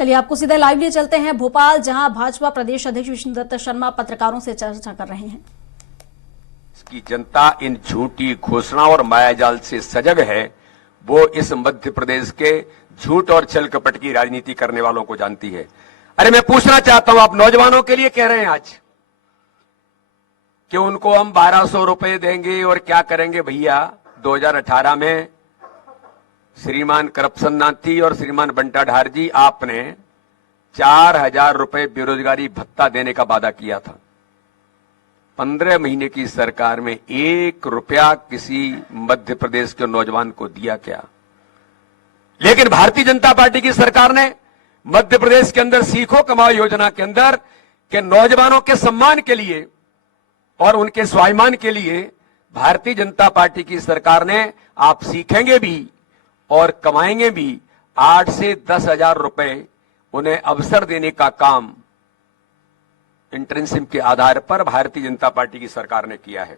चलिए आपको सीधा लाइव लिए चलते हैं भोपाल, जहां भाजपा प्रदेश अध्यक्ष विष्णुदत्त शर्मा पत्रकारों से चर्चा कर रहे हैं। इसकी जनता इन झूठी घोषणाओं और मायाजाल से सजग है। वो इस मध्य प्रदेश के झूठ और छल कपट की राजनीति करने वालों को जानती है। अरे मैं पूछना चाहता हूं, आप नौजवानों के लिए कह रहे हैं आज कि उनको हम 1200 रुपए देंगे और क्या करेंगे। भैया 2018 में श्रीमान करप्शन नाथी और श्रीमान बंटा ढार जी, आपने 4000 रुपए बेरोजगारी भत्ता देने का वादा किया था। 15 महीने की सरकार में 1 रुपया किसी मध्य प्रदेश के नौजवान को दिया क्या? लेकिन भारतीय जनता पार्टी की सरकार ने मध्य प्रदेश के अंदर सीखो कमाओ योजना के अंदर के नौजवानों के सम्मान के लिए और उनके स्वाभिमान के लिए भारतीय जनता पार्टी की सरकार ने आप सीखेंगे भी और कमाएंगे भी 8 से 10,000 रुपए उन्हें अवसर देने का काम इंटर्नशिप के आधार पर भारतीय जनता पार्टी की सरकार ने किया है।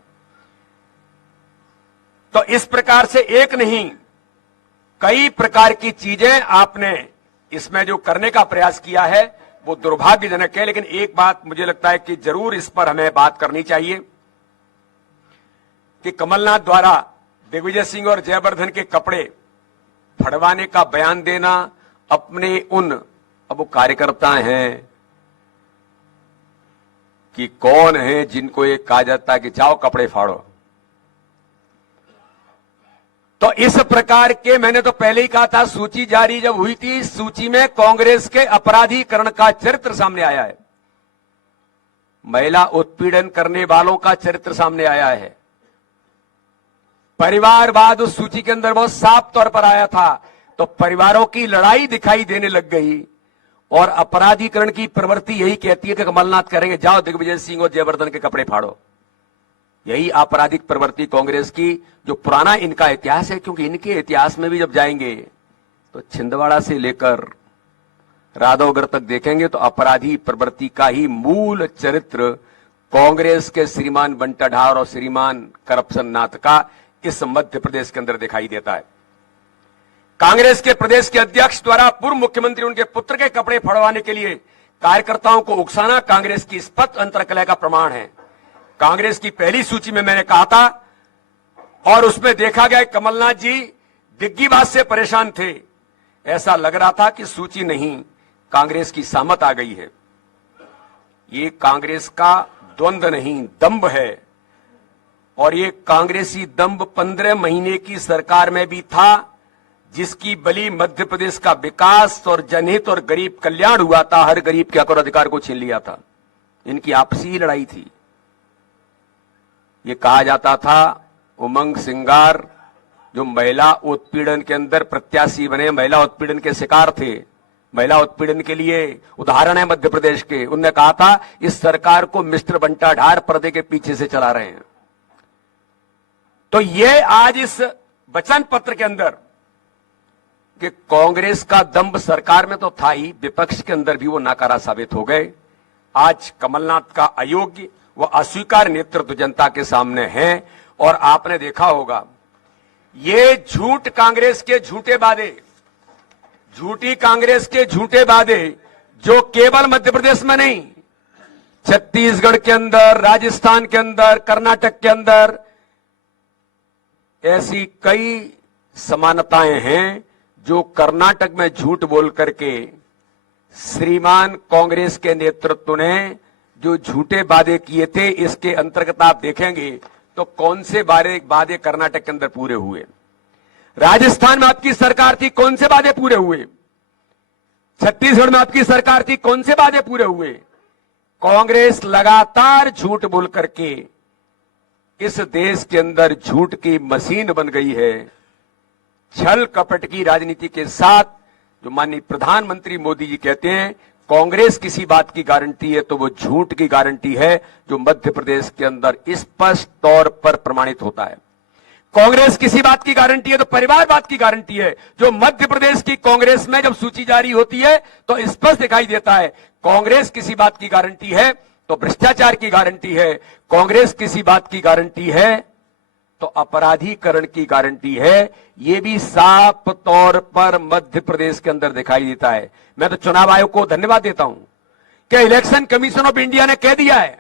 तो इस प्रकार से एक नहीं कई प्रकार की चीजें आपने इसमें जो करने का प्रयास किया है वो दुर्भाग्यजनक है। लेकिन एक बात मुझे लगता है कि जरूर इस पर हमें बात करनी चाहिए कि कमलनाथ द्वारा दिग्विजय सिंह और जयवर्धन के कपड़े फड़वाने का बयान देना अपने अब वो कार्यकर्ता हैं कि कौन है जिनको ये कहा जाता है कि जाओ कपड़े फाड़ो। तो इस प्रकार के, मैंने तो पहले ही कहा था, सूची जारी जब हुई थी, सूची में कांग्रेस के अपराधीकरण का चरित्र सामने आया है, महिला उत्पीड़न करने वालों का चरित्र सामने आया है, परिवारवाद उस सूची के अंदर बहुत साफ तौर पर आया था। तो परिवारों की लड़ाई दिखाई देने लग गई और अपराधीकरण की प्रवृत्ति यही कहती है कि कमलनाथ करेंगे जाओ दिग्विजय सिंह और जयवर्धन के कपड़े फाड़ो। यही आपराधिक प्रवृत्ति कांग्रेस की, जो पुराना इनका इतिहास है, क्योंकि इनके इतिहास में भी जब जाएंगे तो छिंदवाड़ा से लेकर राधवगढ़ तक देखेंगे तो अपराधी प्रवृत्ति का ही मूल चरित्र कांग्रेस के श्रीमान बंटा ढार और श्रीमान करप्शन नाथ का इस मध्य प्रदेश के अंदर दिखाई देता है। कांग्रेस के प्रदेश के अध्यक्ष द्वारा पूर्व मुख्यमंत्री उनके पुत्र के कपड़े फड़वाने के लिए कार्यकर्ताओं को उकसाना कांग्रेस की स्पष्ट अंतर्कलह का प्रमाण है। कांग्रेस की पहली सूची में मैंने कहा था और उसमें देखा गया कमलनाथ जी दिग्गी बात से परेशान थे। ऐसा लग रहा था कि सूची नहीं, कांग्रेस की सामत आ गई है। ये कांग्रेस का द्वंद्व नहीं, दंभ है। और ये कांग्रेसी दंभ 15 महीने की सरकार में भी था, जिसकी बलि मध्य प्रदेश का विकास और जनहित और गरीब कल्याण हुआ था। हर गरीब के हक और अधिकार को छीन लिया था। इनकी आपसी लड़ाई थी। ये कहा जाता था उमंग सिंगार जो महिला उत्पीड़न के अंदर प्रत्याशी बने, महिला उत्पीड़न के शिकार थे, महिला उत्पीड़न के लिए उदाहरण है मध्य प्रदेश के। उनने कहा था इस सरकार को मिस्टर बंटा ढार पर्दे के पीछे से चला रहे हैं। तो ये आज इस वचन पत्र के अंदर कि कांग्रेस का दंभ सरकार में तो था ही, विपक्ष के अंदर भी वो नाकारा साबित हो गए। आज कमलनाथ का अयोग्य वो अस्वीकार नेतृत्व जनता के सामने है। और आपने देखा होगा ये झूठ कांग्रेस के झूठे वादे, झूठी कांग्रेस के झूठे वादे जो केवल मध्य प्रदेश में नहीं, छत्तीसगढ़ के अंदर, राजस्थान के अंदर, कर्नाटक के अंदर ऐसी कई समानताएं हैं जो कर्नाटक में झूठ बोल करके श्रीमान कांग्रेस के नेतृत्व ने जो झूठे वादे किए थे, इसके अंतर्गत आप देखेंगे तो कौन से वादे कर्नाटक के अंदर पूरे हुए। राजस्थान में आपकी सरकार थी, कौन से वादे पूरे हुए। छत्तीसगढ़ में आपकी सरकार थी, कौन से वादे पूरे हुए। कांग्रेस लगातार झूठ बोल करके इस देश के अंदर झूठ की मशीन बन गई है। छल कपट की राजनीति के साथ जो माननीय प्रधानमंत्री मोदी जी कहते हैं कांग्रेस किसी बात की गारंटी है तो वो झूठ की गारंटी है, जो मध्य प्रदेश के अंदर स्पष्ट तौर पर प्रमाणित होता है। कांग्रेस किसी बात की गारंटी है तो परिवारवाद की गारंटी है, जो मध्य प्रदेश की कांग्रेस में जब सूची जारी होती है तो स्पष्ट दिखाई देता है। कांग्रेस किसी बात की गारंटी है तो भ्रष्टाचार की गारंटी है। कांग्रेस किसी बात की गारंटी है तो अपराधीकरण की गारंटी है। ये भी साफ तौर पर मध्य प्रदेश के अंदर दिखाई देता है। मैं तो चुनाव आयोग को धन्यवाद देता हूं कि इलेक्शन कमीशन ऑफ इंडिया ने कह दिया है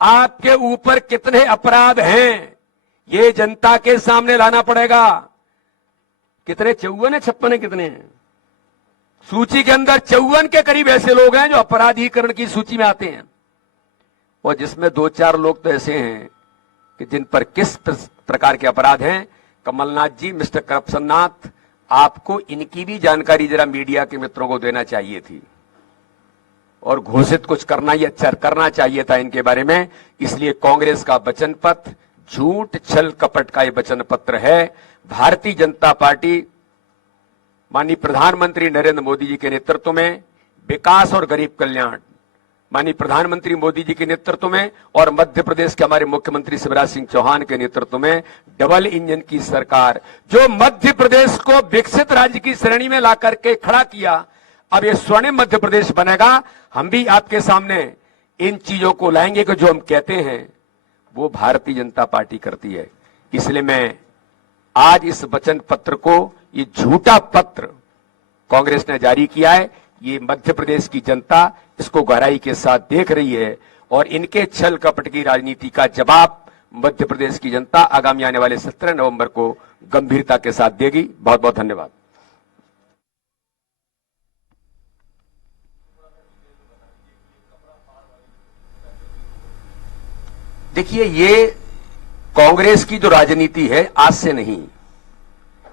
आपके ऊपर कितने अपराध हैं ये जनता के सामने लाना पड़ेगा। कितने 54 है 56 है कितने हैं सूची के अंदर? 54 के करीब ऐसे लोग हैं जो अपराधीकरण की सूची में आते हैं, और जिसमें 2-4 लोग तो ऐसे हैं कि जिन पर किस प्रकार के अपराध हैं। कमलनाथ जी, मिस्टर करप्शन नाथ, आपको इनकी भी जानकारी जरा मीडिया के मित्रों को देना चाहिए थी और घोषित कुछ करना चाहिए था इनके बारे में। इसलिए कांग्रेस का वचन पत्र झूठ छल कपट का ये वचन पत्र है। भारतीय जनता पार्टी माननीय प्रधानमंत्री नरेंद्र मोदी जी के नेतृत्व में विकास और गरीब कल्याण, माननीय प्रधानमंत्री मोदी जी के नेतृत्व में और मध्य प्रदेश के हमारे मुख्यमंत्री शिवराज सिंह चौहान के नेतृत्व में डबल इंजन की सरकार जो मध्य प्रदेश को विकसित राज्य की श्रेणी में ला करके खड़ा किया, अब ये स्वर्णिम मध्य प्रदेश बनेगा। हम भी आपके सामने इन चीजों को लाएंगे कि जो हम कहते हैं वो भारतीय जनता पार्टी करती है। इसलिए मैं आज इस वचन पत्र को, ये झूठा पत्र कांग्रेस ने जारी किया है, ये मध्य प्रदेश की जनता इसको गहराई के साथ देख रही है और इनके छल कपट की राजनीति का जवाब मध्य प्रदेश की जनता आगामी आने वाले 17 नवंबर को गंभीरता के साथ देगी। बहुत बहुत धन्यवाद। देखिए, ये कांग्रेस की जो राजनीति है आज से नहीं,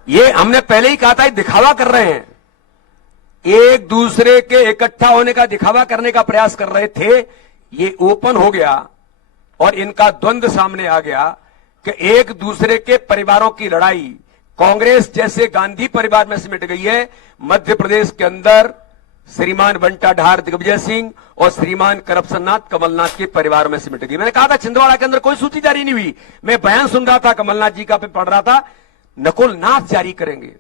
ये हमने पहले ही कहा था, दिखावा कर रहे हैं, एक दूसरे के इकट्ठा होने का दिखावा करने का प्रयास कर रहे थे। ये ओपन हो गया और इनका द्वंद्व सामने आ गया कि एक दूसरे के परिवारों की लड़ाई कांग्रेस जैसे गांधी परिवार में सिमट गई है। मध्य प्रदेश के अंदर श्रीमान बंटाढार दिग्विजय सिंह और श्रीमान करप्शन नाथ कमलनाथ के परिवार में सिमट गई। मैंने कहा था छिंदवाड़ा के अंदर कोई सूची जारी नहीं हुई। मैं बयान सुन रहा था कमलनाथ जी का, पे पढ़ रहा था, नकुल नाथ जारी करेंगे।